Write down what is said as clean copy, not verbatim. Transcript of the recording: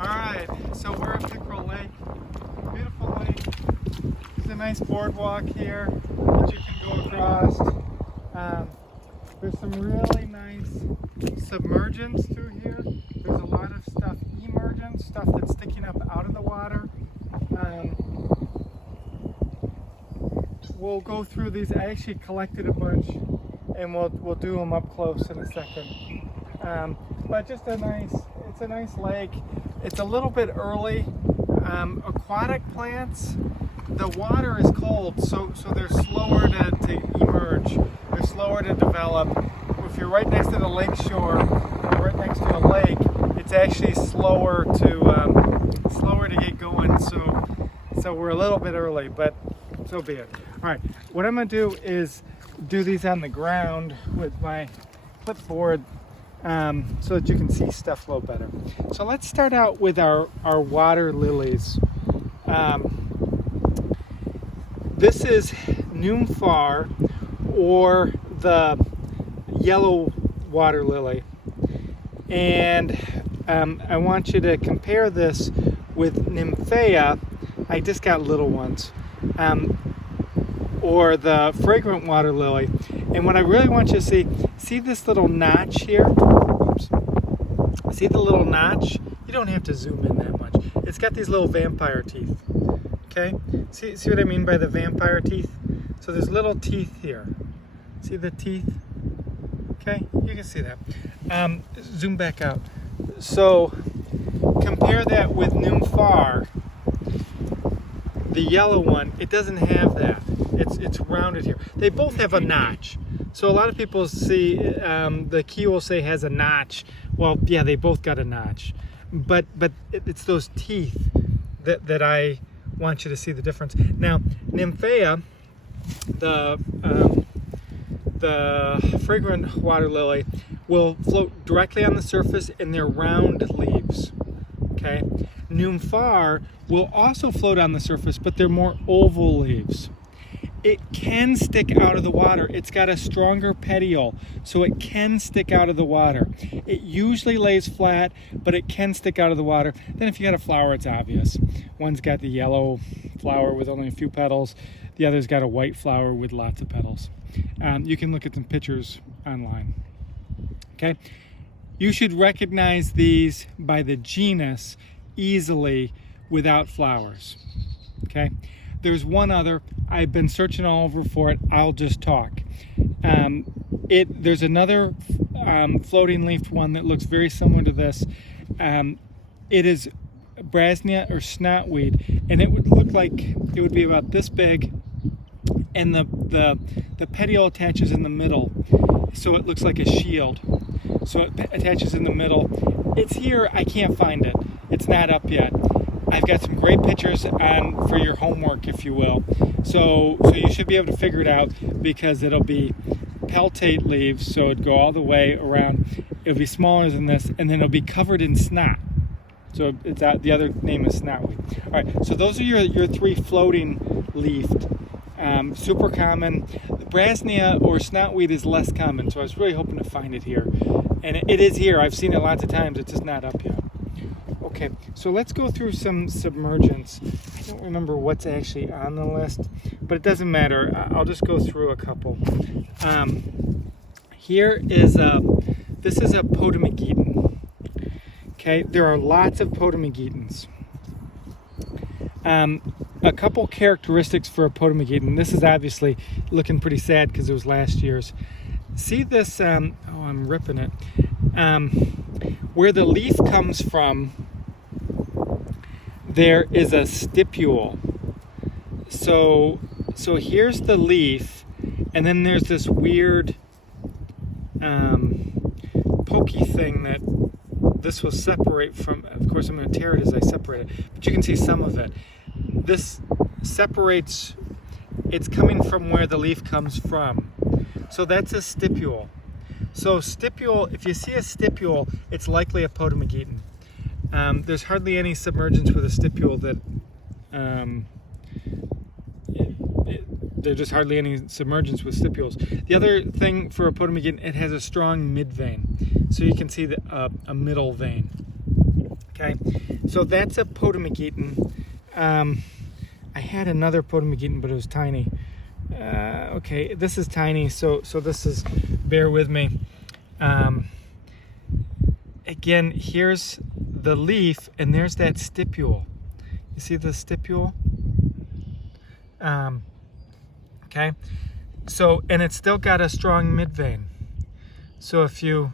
Alright, so we're at Pickeral Lake. Beautiful lake. There's a nice boardwalk here that you can go across. There's some really nice submergence through here. There's a lot of stuff emergent, stuff that's sticking up out of the water. We'll go through these. I actually collected a bunch and we'll do them up close in a second. But just it's a nice lake. It's a little bit early. Aquatic plants, the water is cold, so they're slower to emerge. They're slower to develop. If you're right next to the lake shore, right next to a lake, it's actually slower to get going. So we're a little bit early, but so be it. All right, what I'm gonna do is do these on the ground with my clipboard so that you can see stuff a little better. So let's start out with our water lilies. This is Nymphar, or the yellow water lily, and I want you to compare this with Nymphea. I just got little ones, or the fragrant water lily. And what I really want you to see this little notch here? Oops. See the little notch? You don't have to zoom in that much. It's got these little vampire teeth. Okay? See what I mean by the vampire teeth? So there's little teeth here. See the teeth? Okay? You can see that. Zoom back out. So compare that with Nymphar. The yellow one, it doesn't have that. It's rounded here. They both have a notch. So a lot of people see the key will say has a notch. Well, yeah, they both got a notch. But it's those teeth that I want you to see the difference. Now, Nymphea, the fragrant water lily, will float directly on the surface in their round leaves. Okay? Nymphar will also float on the surface, but they're more oval leaves. It can stick out of the water. It's got a stronger petiole, so it can stick out of the water. It usually lays flat, but it can stick out of the water. Then if you got a flower, it's obvious. One's got the yellow flower with only a few petals. The other's got a white flower with lots of petals. You can look at some pictures online. Okay? You should recognize these by the genus easily without flowers. Okay? There's one other. I've been searching all over for it. I'll just talk. There's another floating leafed one that looks very similar to this. It is Brasnia or snotweed, and it would look like it would be about this big, and the petiole attaches in the middle, so it looks like a shield. So it attaches in the middle. It's here. I can't find it. It's not up yet. I've got some great pictures for your homework, if you will. So you should be able to figure it out, because it'll be peltate leaves, so it'd go all the way around. It'll be smaller than this, and then it'll be covered in snot. So it's out. The other name is snotweed. All right. So those are your three floating leafed, super common. Brasnia or snotweed is less common, so I was really hoping to find it here, and it is here. I've seen it lots of times. It's just not up yet. Okay, so let's go through some submergence. I don't remember what's actually on the list, but it doesn't matter. I'll just go through a couple. This is a Potamogeton. Okay, there are lots of Potamogetons. A couple characteristics for a Potamogeton. This is obviously looking pretty sad because it was last year's. See this? I'm ripping it. Where the leaf comes from, there is a stipule. So here's the leaf, and then there's this weird pokey thing that this will separate from. Of course, I'm going to tear it as I separate it, but you can see some of it. This separates. It's coming from where the leaf comes from. So that's a stipule. So stipule, if you see a stipule, it's likely a Potamogeton. There's hardly any submergence with a stipule that there's just hardly any submergence with stipules. The other thing for a Potamogeton, it has a strong mid vein. So you can see a middle vein. Okay, so that's a Potamogeton. I had another Potamogeton, but it was tiny. Okay, this is tiny, so this is, bear with me. Again, here's the leaf, and there's that stipule. You see the stipule? Okay, so, and it's still got a strong midvein. So if you